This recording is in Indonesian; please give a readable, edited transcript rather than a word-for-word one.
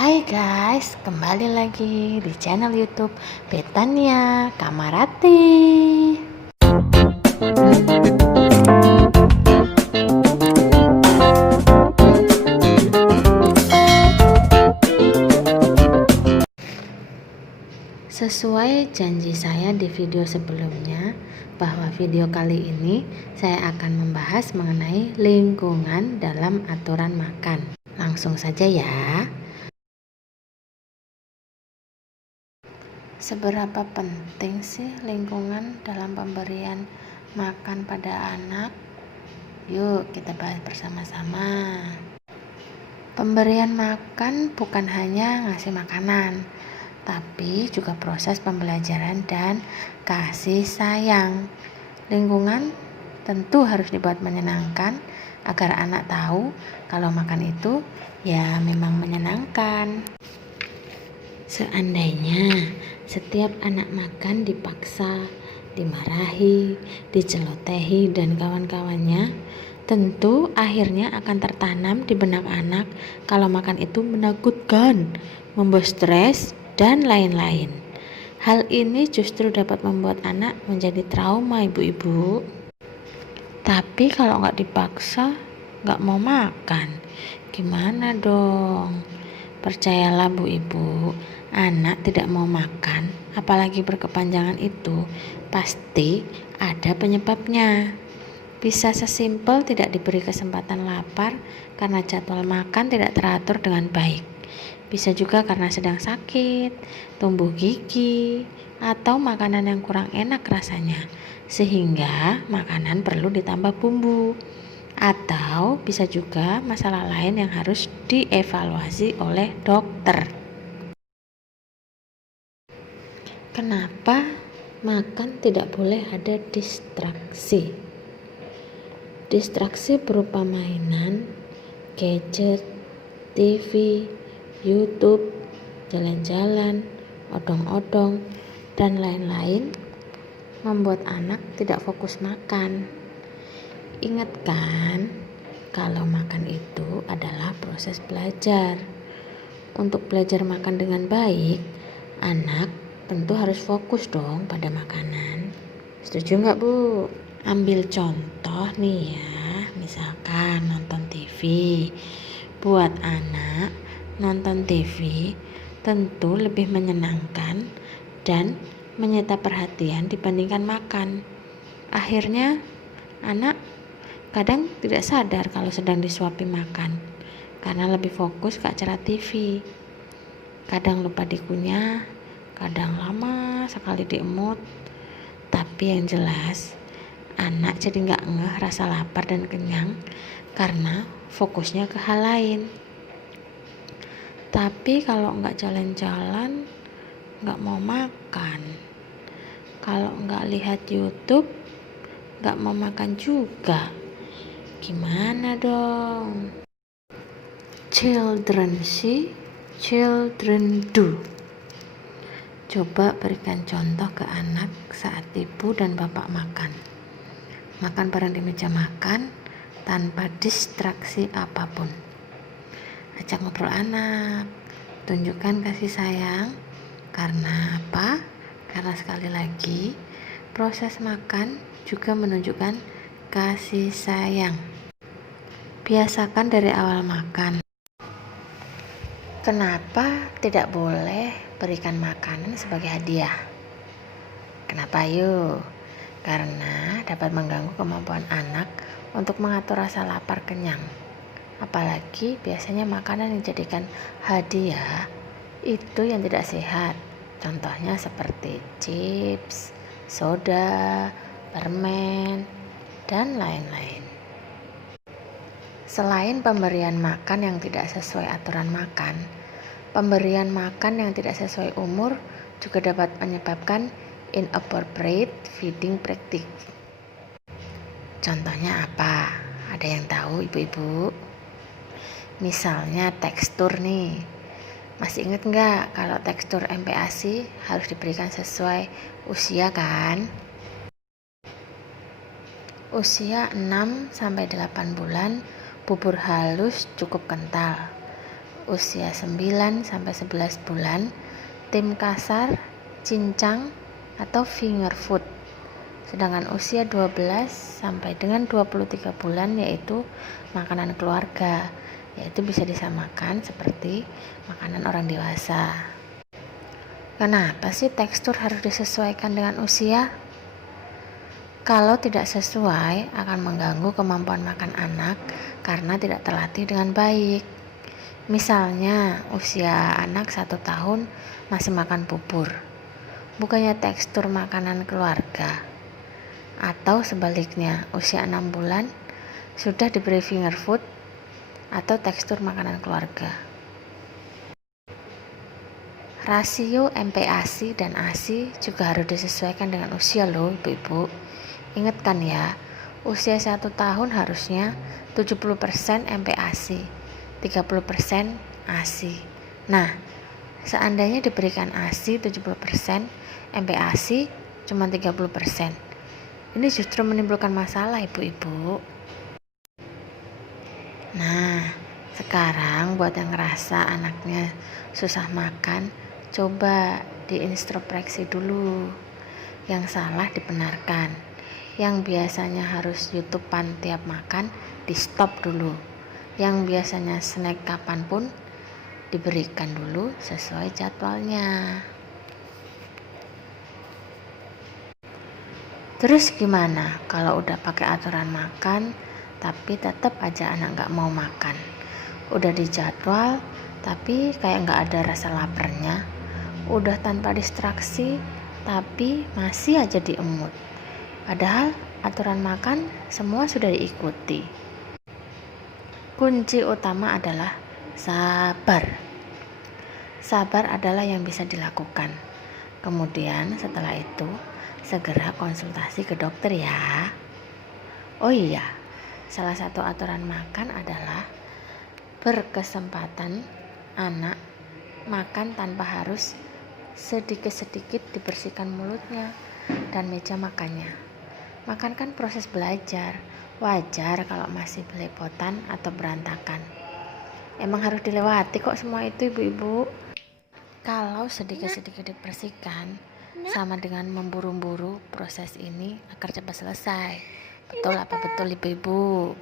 Hai guys, kembali lagi di channel YouTube Betania Kamarati. Sesuai janji saya di video sebelumnya, bahwa video kali ini saya akan membahas mengenai lingkungan dalam aturan makan. Langsung saja ya. Seberapa penting sih lingkungan dalam pemberian makan pada anak? Yuk kita bahas bersama-sama. Pemberian makan bukan hanya ngasih makanan, tapi juga proses pembelajaran dan kasih sayang. Lingkungan tentu harus dibuat menyenangkan agar anak tahu kalau makan itu ya memang menyenangkan. Seandainya setiap anak makan dipaksa, dimarahi, dicelotehi dan kawan-kawannya, tentu akhirnya akan tertanam di benak anak kalau makan itu menakutkan, membuat stres, dan lain-lain. Hal ini justru dapat membuat anak menjadi trauma ibu-ibu. Tapi kalau nggak dipaksa, nggak mau makan, gimana dong? Percayalah bu ibu, anak tidak mau makan, apalagi berkepanjangan itu, pasti ada penyebabnya. Bisa sesimpel tidak diberi kesempatan lapar karena jadwal makan tidak teratur dengan baik. Bisa juga karena sedang sakit, tumbuh gigi, atau makanan yang kurang enak rasanya, sehingga makanan perlu ditambah bumbu. Atau bisa juga masalah lain yang harus dievaluasi oleh dokter. Kenapa makan tidak boleh ada distraksi? Distraksi berupa mainan, gadget, TV, YouTube, jalan-jalan, odong-odong, dan lain-lain membuat anak tidak fokus makan. Ingat kan, kalau makan itu adalah proses belajar. Untuk belajar makan dengan baik, anak tentu harus fokus dong pada makanan. Setuju nggak bu? Ambil contoh nih ya, misalkan nonton TV. Buat anak, nonton TV tentu lebih menyenangkan dan menyita perhatian dibandingkan makan. Akhirnya anak kadang tidak sadar kalau sedang disuapi makan karena lebih fokus ke acara TV. Kadang lupa dikunyah, kadang lama sekali diemut. Tapi yang jelas anak jadi nggak ngeh rasa lapar dan kenyang karena fokusnya ke hal lain. Tapi kalau nggak jalan-jalan, nggak mau makan. Kalau nggak lihat YouTube, nggak mau makan juga. Gimana dong? Children see, children do. Coba berikan contoh ke anak saat ibu dan bapak makan. Makan bareng di meja makan tanpa distraksi apapun. Ajak ngobrol anak, tunjukkan kasih sayang. Karena apa? Karena sekali lagi, proses makan juga menunjukkan kasih sayang. Biasakan dari awal makan. Kenapa tidak boleh berikan makanan sebagai hadiah? Kenapa yuk? Karena dapat mengganggu kemampuan anak untuk mengatur rasa lapar kenyang. Apalagi biasanya makanan yang dijadikan hadiah itu yang tidak sehat. Contohnya seperti chips, soda, permen, dan lain-lain. Selain pemberian makan yang tidak sesuai aturan makan, pemberian makan yang tidak sesuai umur juga dapat menyebabkan inappropriate feeding practice. Contohnya apa? Ada yang tahu ibu-ibu? Misalnya tekstur nih. Masih ingat nggak kalau tekstur MPASI harus diberikan sesuai usia kan? Usia 6-8 bulan, bubur halus cukup kental. usia 9 sampai 11 bulan, tim kasar, cincang, atau finger food. Sedangkan usia 12 sampai dengan 23 bulan yaitu makanan keluarga, yaitu bisa disamakan seperti makanan orang dewasa. Kenapa sih tekstur harus disesuaikan dengan usia? Kalau tidak sesuai akan mengganggu kemampuan makan anak karena tidak terlatih dengan baik. Misalnya usia anak 1 tahun masih makan bubur, bukannya tekstur makanan keluarga. Atau sebaliknya, usia 6 bulan sudah diberi finger food atau tekstur makanan keluarga. Rasio MPASI dan ASI juga harus disesuaikan dengan usia loh ibu-ibu. Ingatkan ya, usia 1 tahun harusnya 70% MPASI, 30% ASI. Nah, seandainya diberikan ASI 70%, MPASI cuma 30%. Ini justru menimbulkan masalah ibu-ibu. Nah, sekarang buat yang ngerasa anaknya susah makan, coba diintrospeksi dulu. Yang salah dibenarkan. Yang biasanya harus YouTubean tiap makan, di stop dulu. Yang biasanya snack kapanpun, diberikan dulu sesuai jadwalnya. Terus gimana kalau udah pakai aturan makan tapi tetap aja anak gak mau makan? Udah dijadwal tapi kayak gak ada rasa laparnya. Udah tanpa distraksi tapi masih aja diemut. Padahal aturan makan semua sudah diikuti. Kunci utama adalah sabar. Sabar adalah yang bisa dilakukan. Kemudian setelah itu segera konsultasi ke dokter ya. Oh iya, salah satu aturan makan adalah berkesempatan anak makan tanpa harus sedikit-sedikit dibersihkan mulutnya dan meja makannya. Makan kan proses belajar, wajar kalau masih belepotan atau berantakan. Emang harus dilewati kok semua itu ibu-ibu. Kalau sedikit-sedikit dibersihkan, sama dengan memburu-buru proses ini agar cepat selesai. Betul apa betul ibu-ibu?